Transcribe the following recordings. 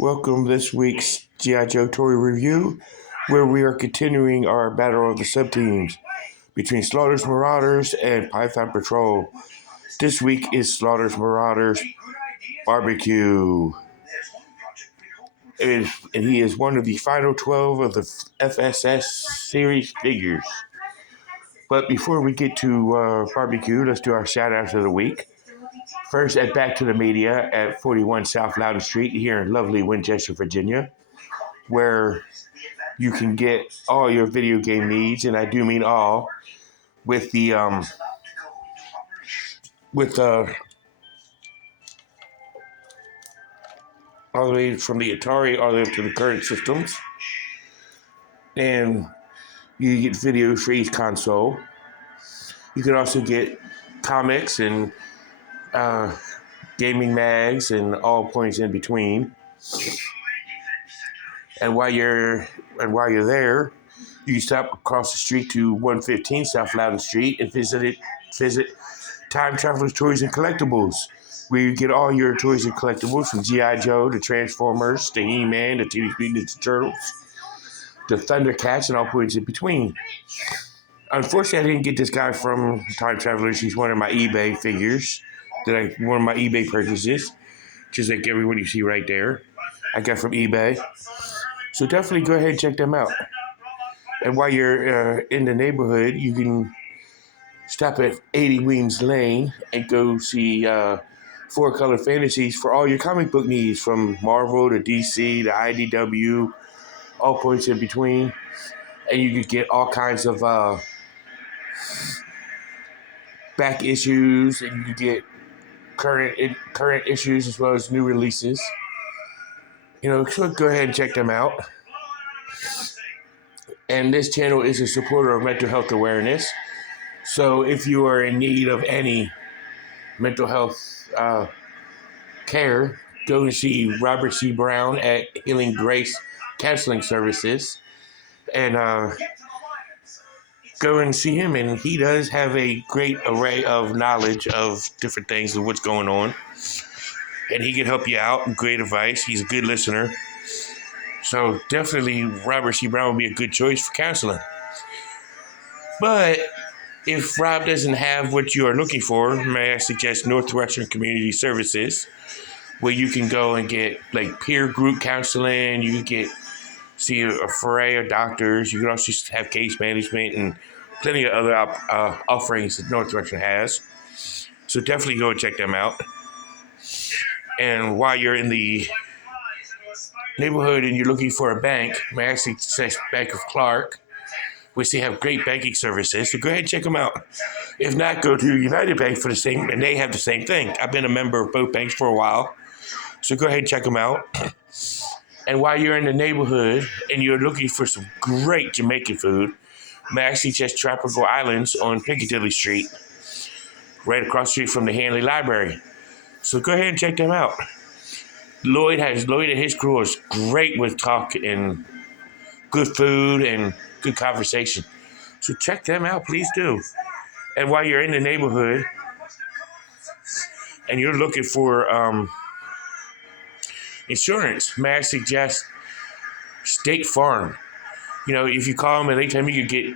Welcome this week's G.I. Joe Toy Review, where we are continuing our battle of the Subteams between Slaughter's Marauders and Python Patrol. This week is Slaughter's Marauders Barbecue. And he is one of the final 12 of the FSS series figures. But before we get to barbecue, let's do our shout-outs of the week. First, at Back to the Media at 41 South Loudon Street here in lovely Winchester, Virginia, where you can get all your video game needs, and I do mean all, with the all the way from the Atari all the way up to the current systems, and you get videos for each console. You can also get comics and gaming mags and all points in between. And while you're there, you can stop across the street to 115 South Loudon Street and visit Time Travelers Toys and Collectibles, where you get all your toys and collectibles from G.I. Joe to Transformers to He-Man to Teenage Mutant Ninja Turtles to Thundercats and all points in between. Unfortunately, I didn't get this guy from Time Travelers. He's one of my eBay figures one of my eBay purchases, just like everyone you see right there. I got from eBay. So definitely go ahead and check them out. And while you're in the neighborhood, you can stop at 80 Weems Lane and go see Four Color Fantasies for all your comic book needs, from Marvel to DC to IDW, all points in between. And you can get all kinds of back issues, and you can get current issues as well as new releases. So go ahead and check them out. And this channel is a supporter of mental health awareness. So if you are in need of any mental health care, go and see Robert C. Brown at Healing Grace Counseling Services. And go and see him, and he does have a great array of knowledge of different things and what's going on. And he can help you out and great advice. He's a good listener. So definitely Robert C. Brown would be a good choice for counseling. But if Rob doesn't have what you are looking for, may I suggest Northwestern Community Services, where you can go and get like peer group counseling. You can see a array of doctors. You can also have case management and plenty of other offerings that Northwestern has. So definitely go and check them out. And while you're in the neighborhood and you're looking for a bank, may I suggest Bank of Clark, which they have great banking services. So go ahead and check them out. If not, go to United Bank for the same, and they have the same thing. I've been a member of both banks for a while. So go ahead and check them out. And while you're in the neighborhood and you're looking for some great Jamaican food, may I suggest Tropical Islands on Piccadilly Street, right across the street from the Hanley Library. So go ahead and check them out. Lloyd and his crew is great with talk and good food and good conversation. So check them out, please do. And while you're in the neighborhood and you're looking for insurance, may I suggest State Farm. If you call them, anytime you can get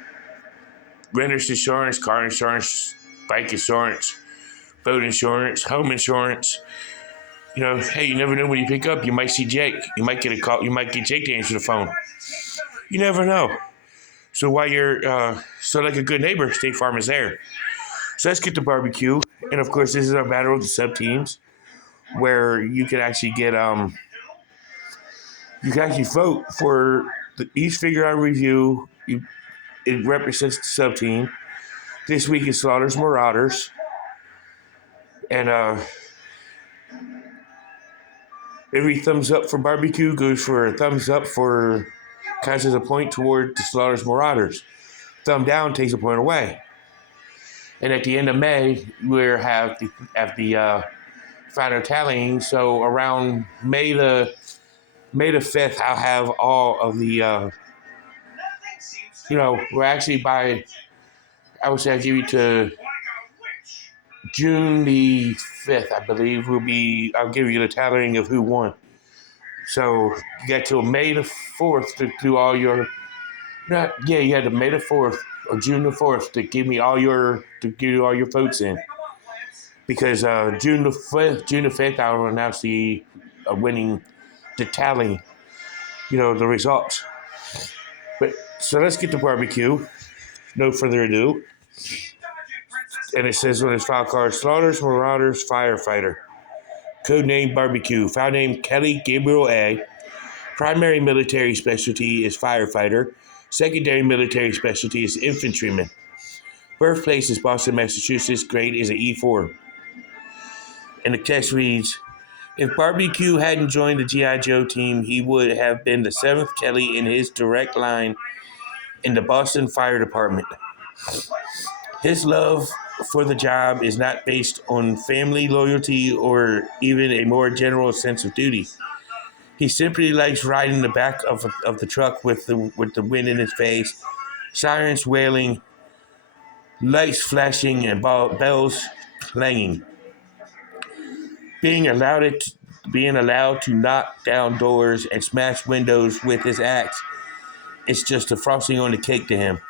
renter's insurance, car insurance, bike insurance, boat insurance, home insurance. Hey, you never know when you pick up. You might see Jake. You might get a call. You might get Jake to answer the phone. You never know. So while you're like a good neighbor, State Farm is there. So let's get to barbecue. And of course, this is our battle of the sub-teams, where you can actually get you can actually vote for each figure I review. It represents the sub-team. This week is Slaughter's Marauders. And every thumbs up for barbecue goes for a thumbs up counts as a point toward the Slaughter's Marauders. Thumb down takes a point away. And at the end of May, we'll have the final tallying. So around May the 5th, I'll have all of the, we're actually I would say I'll give you to June the 5th, I believe, I'll give you the tallying of who won. So you got till May the 4th to do all your. You had to May the 4th or June the 4th to give you all your votes in. Because June the 5th, I will announce the tally, the results. But so let's get to barbecue. No further ado. And it says on his file card, Slaughters Marauders Firefighter. Codename Barbecue. File name Kelly Gabriel A. Primary military specialty is firefighter. Secondary military specialty is infantryman. Birthplace is Boston, Massachusetts. Grade is an E4. And the text reads, if Barbecue hadn't joined the G.I. Joe team, he would have been the 7th Kelly in his direct line in the Boston Fire Department. His love for the job is not based on family loyalty or even a more general sense of duty. He simply likes riding the back of the truck with the wind in his face, sirens wailing, lights flashing, and bells clanging. Being allowed to knock down doors and smash windows with his axe is just the frosting on the cake to him.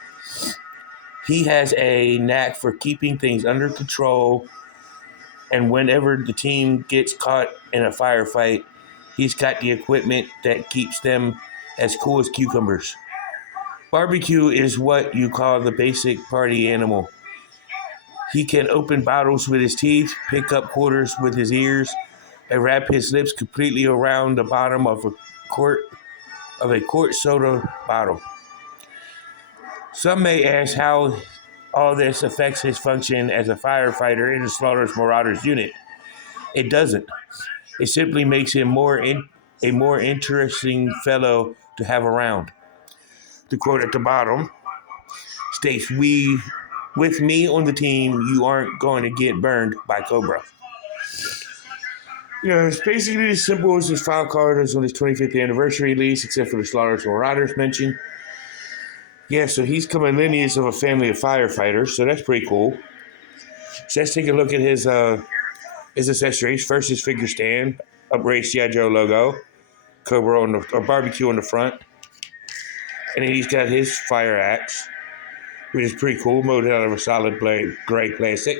He has a knack for keeping things under control, and whenever the team gets caught in a firefight, he's got the equipment that keeps them as cool as cucumbers. Barbecue is what you call the basic party animal. He can open bottles with his teeth, pick up quarters with his ears, and wrap his lips completely around the bottom of a quart soda bottle. Some may ask how all this affects his function as a firefighter in the Slaughters Marauders unit. It doesn't. It simply makes him a more interesting fellow to have around. The quote at the bottom states, with me on the team, you aren't going to get burned by Cobra. It's basically as simple as his file card is on his 25th anniversary release, except for the Slaughters Marauders mentioned. Yeah, so he's coming lineage of a family of firefighters, so that's pretty cool. So let's take a look at his accessories. First, his figure stand, upraised G.I. Joe logo, Cobra or barbecue on the front. And then he's got his fire axe, which is pretty cool, molded out of a solid gray plastic.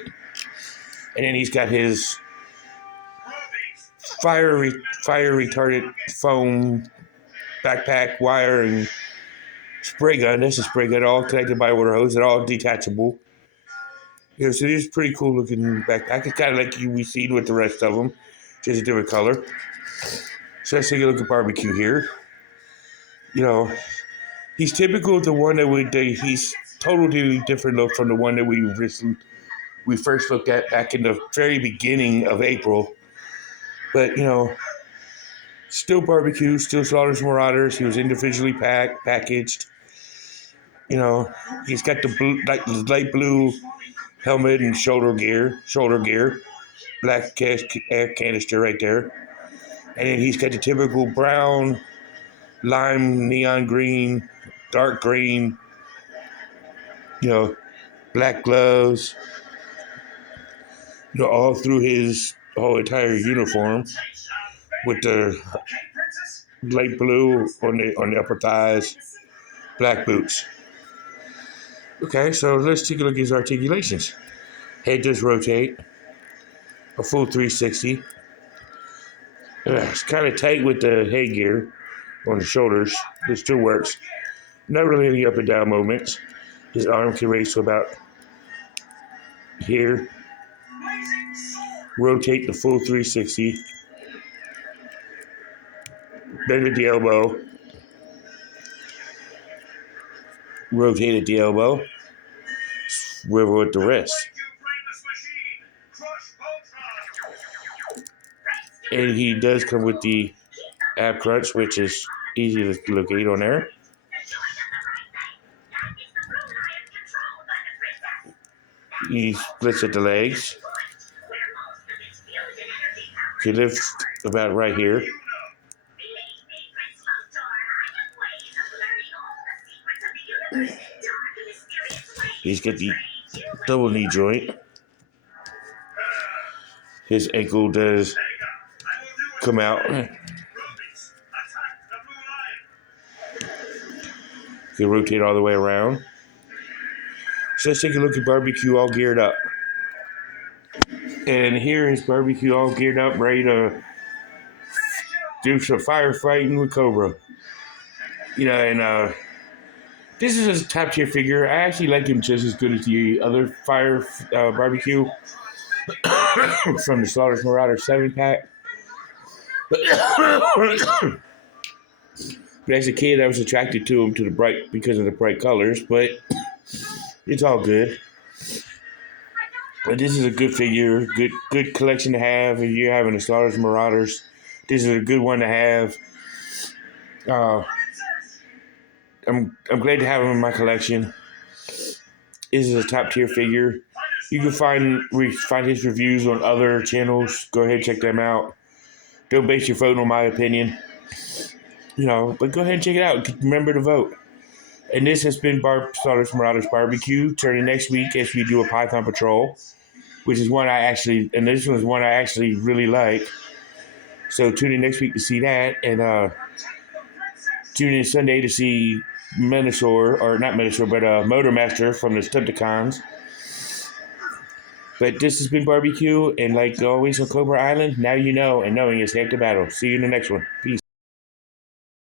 And then he's got his fire retardant foam backpack, wire, and spray gun. That's a spray gun, all connected by a water hose. They're all detachable. So it is pretty cool looking backpack. It's kind of like we've seen with the rest of them, just a different color. So let's take a look at barbecue here. He's typical of the one that he's totally different look from the one that we first looked at back in the very beginning of April. But, still barbecue, still Slaughters Marauders. He was individually packaged. He's got the light blue helmet and shoulder gear, black air canister right there. And then he's got the typical brown, lime, neon green, dark green, black gloves, all through his whole entire uniform with the light blue on the upper thighs, black boots. Okay, so let's take a look at his articulations. Head does rotate, a full 360. It's kind of tight with the headgear on the shoulders. It still works. Not really any up and down movements. His arm can raise to about here. Rotate the full 360. Bend at the elbow. Rotate at the elbow. Swivel at the wrist. And he does come with the ab crunch, which is easy to locate on there. He splits at the legs. He lifts about right here. He's got the double knee joint. His ankle does come out. You can rotate all the way around. So let's take a look at barbecue all geared up. And here is barbecue all geared up, ready to do some firefighting with Cobra. You know, and this is a top tier figure. I actually like him just as good as the other fire barbecue from the Slaughter's Marauder 7 pack. But as a kid, I was attracted to him because of the bright colors. But it's all good. But this is a good figure, good collection to have. If you're having a Slaughter's Marauders, this is a good one to have. I'm glad to have him in my collection. This is a top tier figure. You can find his reviews on other channels. Go ahead and check them out. Don't base your vote on my opinion. But go ahead and check it out. Remember to vote. And this has been Slaughter's Marauders Barbecue. Turn in next week as we do a Python Patrol, which is one this one's one I actually really like. So tune in next week to see that, and tune in Sunday to see Motormaster from the Subteams. But this has been Barbecue, and like always on Cobra Island, now you know, and knowing is half the battle. See you in the next one. Peace.